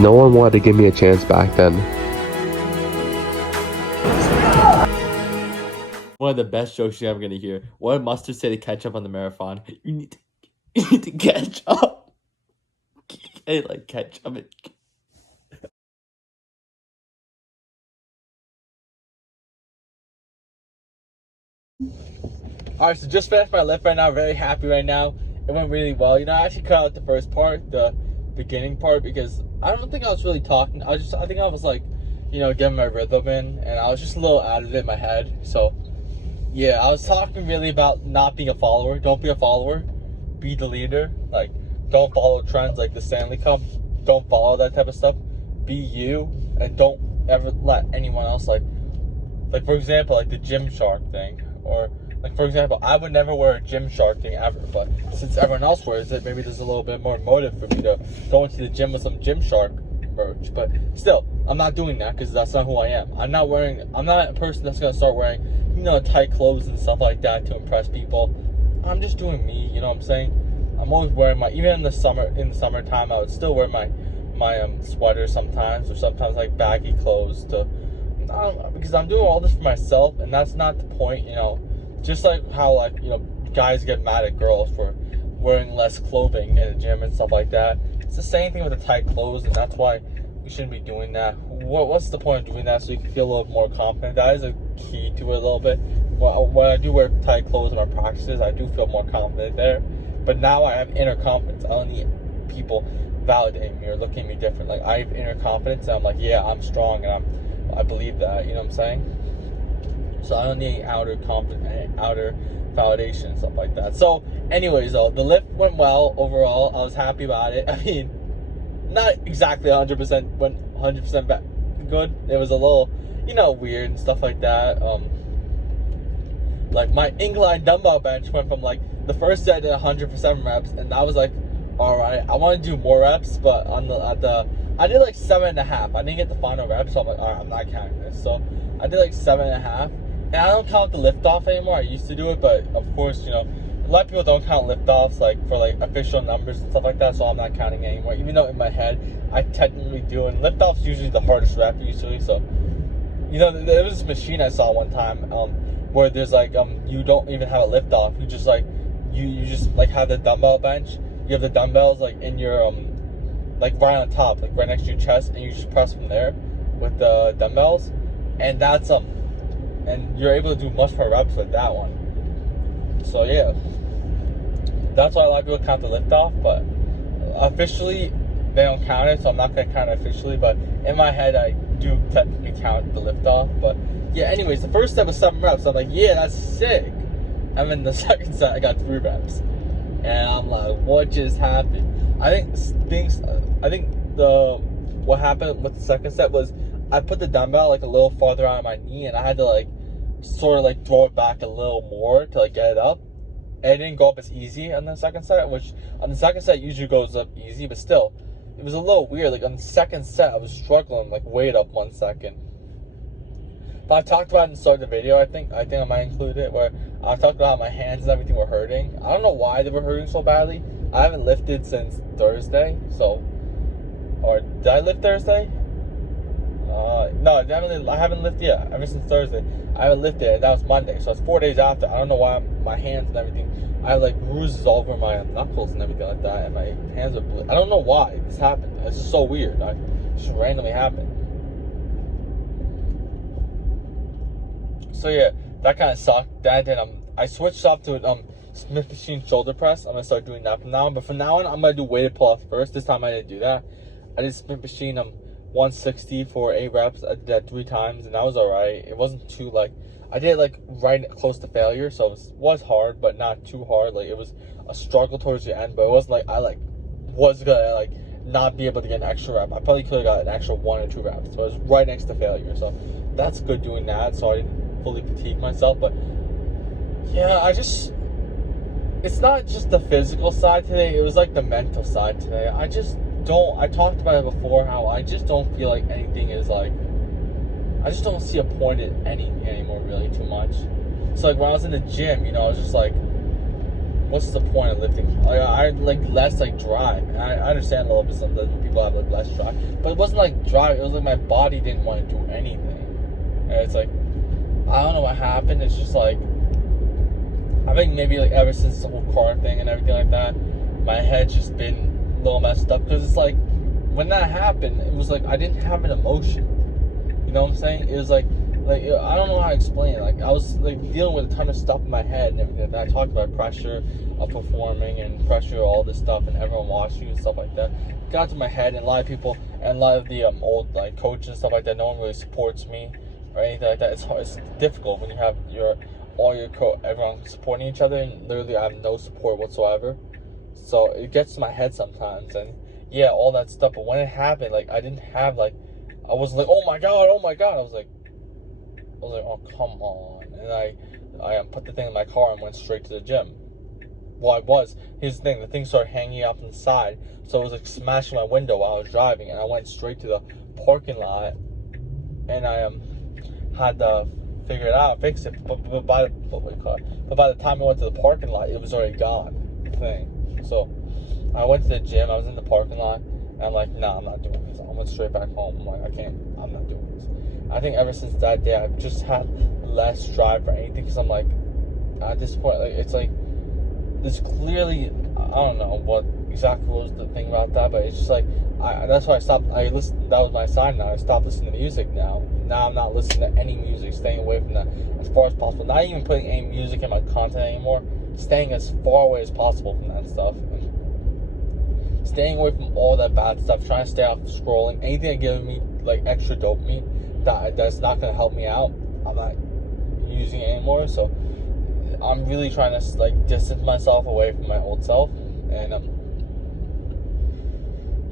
No one wanted to give me a chance back then. One of the best jokes you're ever gonna hear. What did Mustard say to catch up on the marathon? You need to catch up. Hey, like catch up. Alright, so just finished my lift right now. Very happy right now. It went really well. You know, I actually cut out the first part, the beginning part, because I don't think I was really talking. I think I was like, you know, getting my rhythm in, and I was just a little out of it in my head. So, yeah, I was talking really about not being a follower. Don't be a follower. Be the leader. Like, don't follow trends like the Stanley Cup. Don't follow that type of stuff. Be you, and don't ever let anyone else like for example, like the Gymshark thing, or like for example, I would never wear a Gymshark thing ever, but since everyone else wears it, maybe there's a little bit more motive for me to go into the gym with some Gymshark merch. But still, I'm not doing that because that's not who I am. I'm not a person that's gonna start wearing, you know, tight clothes and stuff like that to impress people. I'm just doing me, you know what I'm saying? I'm always wearing even in the summertime, I would still wear my sweater sometimes, or sometimes like baggy clothes because I'm doing all this for myself, and that's not the point, you know. Just like how, like, you know, guys get mad at girls for wearing less clothing in the gym and stuff like that. It's the same thing with the tight clothes, and that's why we shouldn't be doing that. What's the point of doing that? So you can feel a little more confident. That is a key to it a little bit. When I do wear tight clothes in my practices, I do feel more confident there. But now I have inner confidence. I don't need people validating me or looking at me different. Like, I have inner confidence, and I'm like, yeah, I'm strong, and I believe that, you know what I'm saying? So I don't need outer validation and stuff like that. So anyways, though, the lift went well overall. I was happy about it. I mean, not exactly 100% went 100% good. It was a little, you know, weird and stuff like that. Like my incline dumbbell bench went from like the first set I did 100% reps, and I was like, all right, I want to do more reps, but I did like 7.5. I didn't get the final reps, so I'm like, all right, I'm not counting this. So I did like 7.5, and I don't count the lift off anymore. I used to do it, but of course, you know, a lot of people don't count lift offs like for like official numbers and stuff like that. So I'm not counting it anymore, even though in my head I technically do. And lift offs usually the hardest rep usually. So, you know, there was this machine I saw one time where there's like you don't even have a lift off. You just like you just like have the dumbbell bench. You have the dumbbells like in your like right on top, like right next to your chest, and you just press from there with the dumbbells, and that's and you're able to do much more reps with that one. So yeah, that's why a lot of people count the lift off, but officially they don't count it, so I'm not gonna count it officially. But in my head, I do technically count the lift off. But yeah, anyways, the first step was 7 reps. I'm like, yeah, that's sick. And then the second set, I got 3 reps. And I'm like, what just happened? I think what happened with the second set was I put the dumbbell like a little farther out of my knee, and I had to like sort of like throw it back a little more to like get it up. And it didn't go up as easy on the second set, which on the second set usually goes up easy, but still, it was a little weird. Like on the second set, I was struggling like weight up 1 second. But I talked about it in the start of the video. I think I might include it where I talked about how my hands and everything were hurting. I don't know why they were hurting so badly. I haven't lifted since Thursday, or did I lift Thursday? No, I haven't lifted yet. Ever since Thursday, I haven't lifted, and that was Monday. So it's 4 days after. I don't know why my hands and everything. I have like bruises all over my knuckles and everything like that, and my hands are blue. I don't know why this happened. It's just so weird. It just randomly happened. So yeah, that kind of sucked. Then I switched up to Smith machine shoulder press. I'm gonna start doing that from now on. But from now on, I'm gonna do weighted pull-ups first. This time I didn't do that. I did Smith machine 160 for 8 reps. I did that 3 times, and that was alright. It wasn't too like I did it like right close to failure, so it was hard, but not too hard. Like it was a struggle towards the end, but it wasn't like I like was gonna like not be able to get an extra rep. I probably could have got an extra 1 or 2 reps. So it was right next to failure. So that's good doing that. So I didn't fully fatigue myself. But yeah, it's not just the physical side today, it was like the mental side today. I talked about it before, how I just don't feel like anything is like, I just don't see a point in anymore really too much. So like when I was in the gym, you know, I was just like, what's the point of lifting? Like, I like less like drive. And I understand a little bit sometimes when people have like less drive, but it wasn't like drive. It was like my body didn't want to do anything, and it's like I don't know what happened. It's just like I think maybe like ever since the whole car thing and everything like that, my head's just been a little messed up because it's like when that happened, it was like I didn't have an emotion. You know what I'm saying? It was like I don't know how to explain it. Like I was like dealing with a ton of stuff in my head and everything. And I talked about pressure of performing and pressure of all this stuff and everyone watching and stuff like that. It got to my head, and a lot of people and a lot of the old like coaches and stuff like that. No one really supports me or anything like that. It's hard. It's difficult when you have everyone supporting each other, and literally I have no support whatsoever. So it gets to my head sometimes, and yeah, all that stuff. But when it happened, like I didn't have like I wasn't like oh my god. I was like, oh come on, and I put the thing in my car and went straight to the gym. Well, here's the thing started hanging up on the side, so it was like smashing my window while I was driving, and I went straight to the parking lot, and I had to figure it out, fix it. But by the time I went to the parking lot, it was already gone. The thing. So I went to the gym. I was in the parking lot, and I'm like, nah, I'm not doing this. I went straight back home. I'm like, I'm not doing this. I think ever since that day, I've just had less drive for anything because I'm like, at this point, like it's like there's clearly I don't know what exactly was the thing about that, but it's just like that's why I stopped. That was my sign. Now I stopped listening to music. Now I'm not listening to any music. Staying away from that as far as possible. Not even putting any music in my content anymore. Staying as far away as possible from that stuff. And staying away from all that bad stuff. Trying to stay off scrolling. Anything that gives me like extra dopamine that's not going to help me out, I'm not using it anymore. So I'm really trying to like distance myself away from my old self, and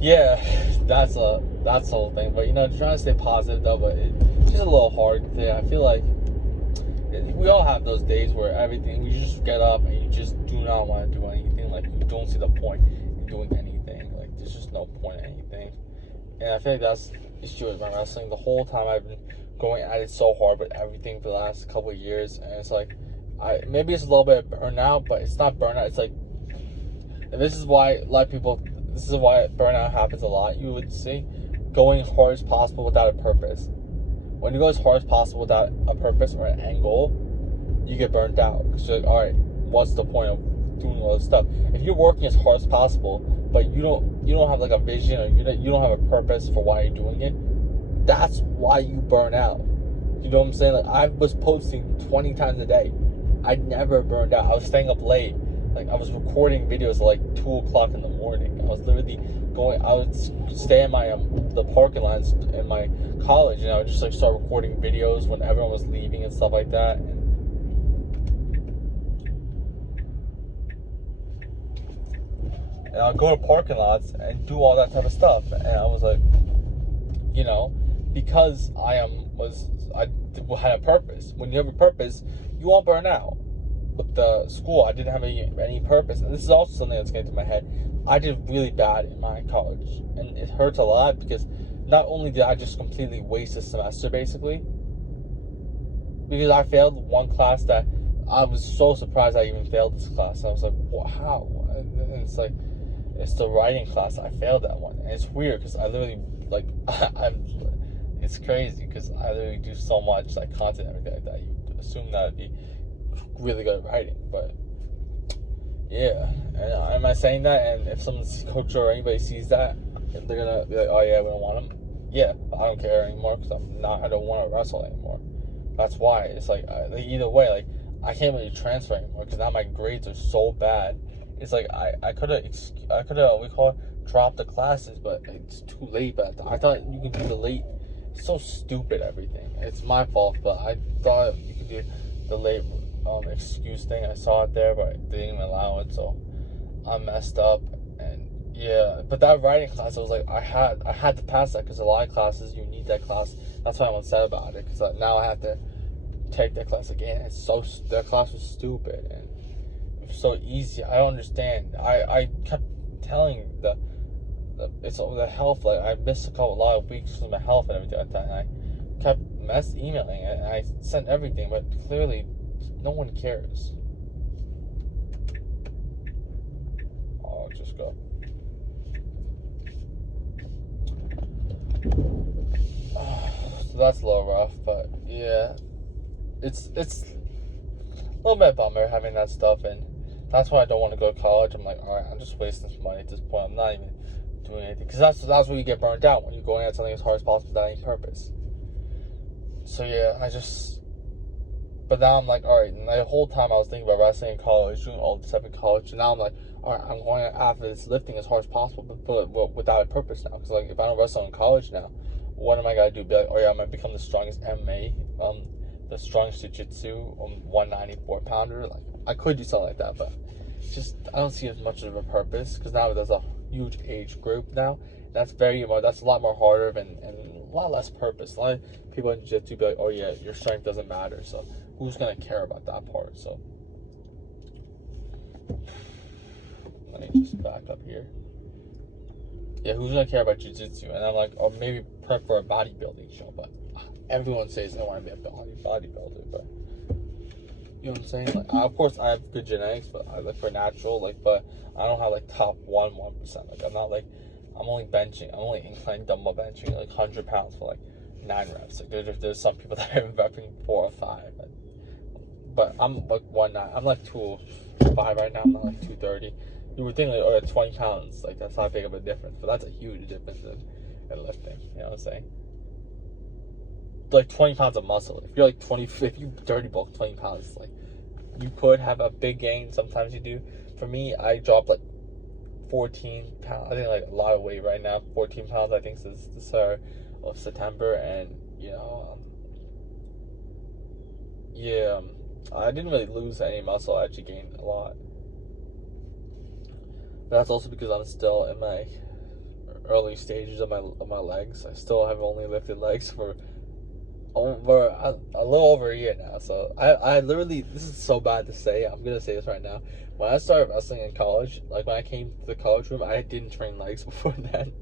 yeah, that's the whole thing. But trying to stay positive though, but it's just a little hard thing. I feel like we all have those days where you just get up and you just do not want to do anything. Like you don't see the point in doing anything. Like there's just no point in anything. And I feel like that's the issue with my wrestling. The whole time I've been going at it so hard with everything for the last couple of years, and it's like maybe it's a little bit of burnout, but it's not burnout. It's like, and this is why burnout happens a lot. You would see going hard as possible without a purpose. When you go as hard as possible without a purpose or an end goal, you get burnt out. Because you're like, all right, what's the point of doing all this stuff? If you're working as hard as possible, but you don't have like a vision, or you don't have a purpose for why you're doing it, that's why you burn out. You know what I'm saying? Like I was posting 20 times a day. I never burned out. I was staying up late. Like I was recording videos at like 2 o'clock in the morning. I was literally I would stay in my the parking lots in my college, and I would just like start recording videos when everyone was leaving and stuff like that. And I'd go to parking lots and do all that type of stuff. And I was like, because I had a purpose. When you have a purpose, you won't burn out. With the school, I didn't have any purpose, and this is also something that's getting to my head. I did really bad in my college, and it hurts a lot because not only did I just completely waste a semester, basically, because I failed one class that I was so surprised I even failed this class. I was like, well, how? And it's like, it's the writing class. I failed that one, and it's weird because I literally it's crazy because I literally do so much like content and everything like that. You assume that I'd be really good at writing, but yeah. And am I saying that? And if someone's coach or anybody sees that, they're gonna be like, "Oh yeah, we don't want him." Yeah, but I don't care anymore because I don't want to wrestle anymore. That's why it's like either way, like I can't really transfer anymore because now my grades are so bad. It's like I could have dropped the classes, but it's too late. But I thought you could do the late. It's so stupid, everything. It's my fault, but I thought you could do the late excuse thing. I saw it there, but they didn't even allow it, so I messed up. And yeah, but that writing class, I was like, I had to pass that because a lot of classes you need that class. That's why I'm upset about it, because now I have to take that class again. That class was stupid and it was so easy. I don't understand. I kept telling it's the health, like I missed a lot of weeks because of my health and everything like that, and I kept emailing it, and I sent everything, but clearly no one cares. years ago. So that's a little rough, but yeah, it's a little bit bummer having that stuff, and that's why I don't want to go to college. I'm like, all right, I'm just wasting some money at this point. I'm not even doing anything, because that's where you get burnt out, when you're going at something as hard as possible without any purpose. So yeah, but now I'm like, all right, and the whole time I was thinking about wrestling in college, doing all this stuff in college, and now I'm like, all right, I'm going after this lifting as hard as possible, but without a purpose now. Because like, if I don't wrestle in college now, what am I gonna do? Be like, oh yeah, I'm gonna become the strongest MMA, the strongest jiu-jitsu, 194 pounder. Like, I could do something like that, but just I don't see as much of a purpose, because now there's a huge age group now. That's a lot more harder and a lot less purpose. A lot of people in jiu-jitsu be like, oh yeah, your strength doesn't matter, so who's gonna care about that part? So let me just back up here. Yeah, who's gonna care about jiu-jitsu? And I'm like, oh, maybe prep for a bodybuilding show, but everyone says they want to be a bodybuilder, but you know what I'm saying? Like, of course, I have good genetics, but I look for natural. Like, but I don't have like top 1%. Like, I'm only incline dumbbell benching like 100 pounds for like 9 reps. Like, there's some people that are repping 4 or 5, but I'm like 1.9. I'm like 205 right now. I'm not like 230. You would think like, oh, 20 pounds, like that's not big of a difference, but that's a huge difference in lifting. You know what I'm saying? Like 20 pounds of muscle. If you're like 20, if you dirty bulk 20 pounds, like you could have a big gain. Sometimes you do. For me, I dropped like 14 pounds. I think like a lot of weight right now. 14 pounds, I think, since the start of September, and you know, yeah, I didn't really lose any muscle. I actually gained a lot. That's also because I'm still in my early stages of my legs. I still have only lifted legs for over a little over a year now. So I literally, this is so bad to say, I'm gonna say this right now. When I started wrestling in college, like when I came to the college room, I didn't train legs before then.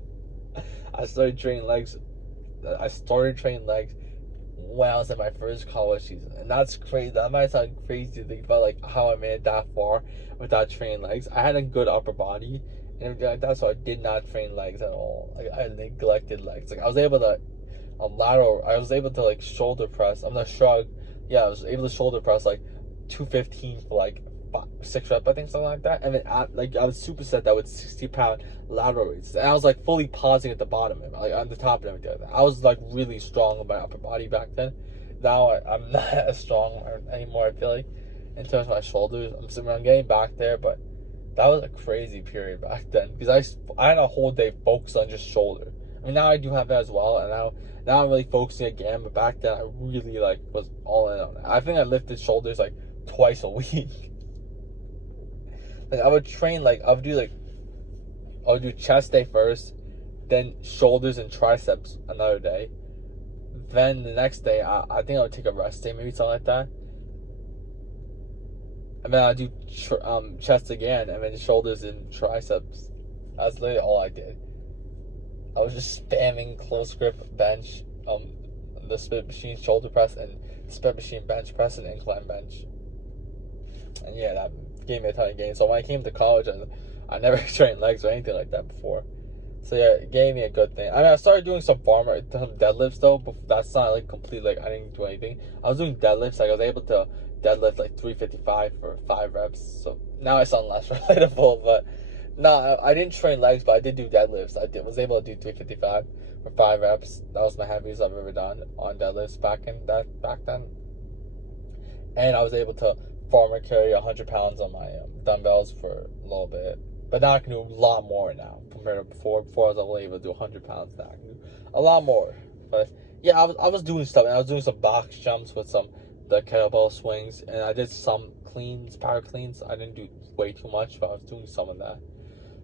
I started training legs when I was in my first college season, and that's crazy. That might sound crazy to think about, like how I made it that far without training legs. I had a good upper body and everything like that, so I did not train legs at all. Like, I neglected legs. Like, I was able to like shoulder press. I'm not shrug. Yeah, I was able to shoulder press like 215 for like 6 reps, I think, something like that. And then I was superset that with 60-pound lateral raises, and I was like fully pausing at the bottom, like on the top and everything like that. I was like really strong in my upper body back then. Now I'm not as strong anymore, I feel like, in terms of my shoulders. I'm getting back there, but that was a crazy period back then, because I had a whole day focused on just shoulder. I mean, now I do have that as well, and now I'm really focusing again, but back then I really like was all in on that. I think I lifted shoulders like twice a week. Like, I would do chest day first, then shoulders and triceps another day. Then the next day, I think I would take a rest day, maybe something like that. And then I'd do chest again, and then shoulders and triceps. That's literally all I did. I was just spamming close grip bench, the split machine shoulder press, and split machine bench press, and incline bench. And yeah, that gave me a ton of gains. So when I came to college, I never trained legs or anything like that before. So yeah, it gave me a good thing. I mean, I started doing some deadlifts though, but that's not like complete, like I didn't do anything. I was doing deadlifts, like I was able to deadlift like 355 for 5 reps. So now I sound less relatable, but no, I didn't train legs, but I did do deadlifts. Was able to do 355 for 5 reps. That was my heaviest I've ever done on deadlifts back then. And I was able to farmer carry 100 pounds on my dumbbells for a little bit. But now I can do a lot more now compared to before. Before I was only able to do 100 pounds. Now I can do a lot more. But yeah, I was doing stuff. And I was doing some box jumps with the kettlebell swings. And I did some power cleans. I didn't do way too much, but I was doing some of that.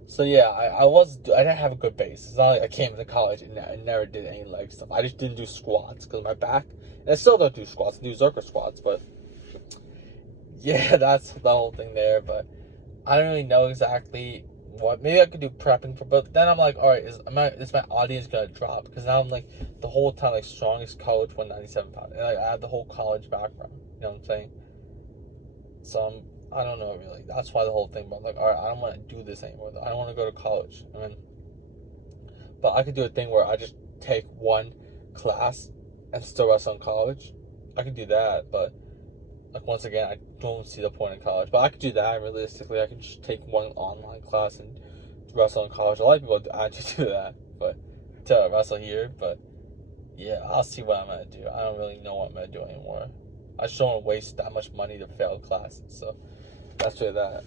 So yeah, I didn't have a good base. It's not like I came into college and I never did any leg stuff. I just didn't do squats because of my back. And I still don't do squats. I do Zercher squats, but yeah, that's the whole thing there. But I don't really know exactly what. Maybe I could do prepping for, but then I'm like, all right, is my audience gonna drop? Because now I'm like the whole time like strongest college 197 pound, and like I have the whole college background. You know what I'm saying? So I don't know really. That's why the whole thing. But I'm like, all right, I don't want to do this anymore. I don't want to go to college. I mean, but I could do a thing where I just take one class and still wrestle in college. I could do that, but like once again, I don't see the point in college. But I could do that realistically. I could just take one online class and wrestle in college. A lot of people actually do that, but to wrestle here. But yeah, I'll see what I'm gonna do. I don't really know what I'm gonna do anymore. I just don't want to waste that much money to fail classes. So that's really that.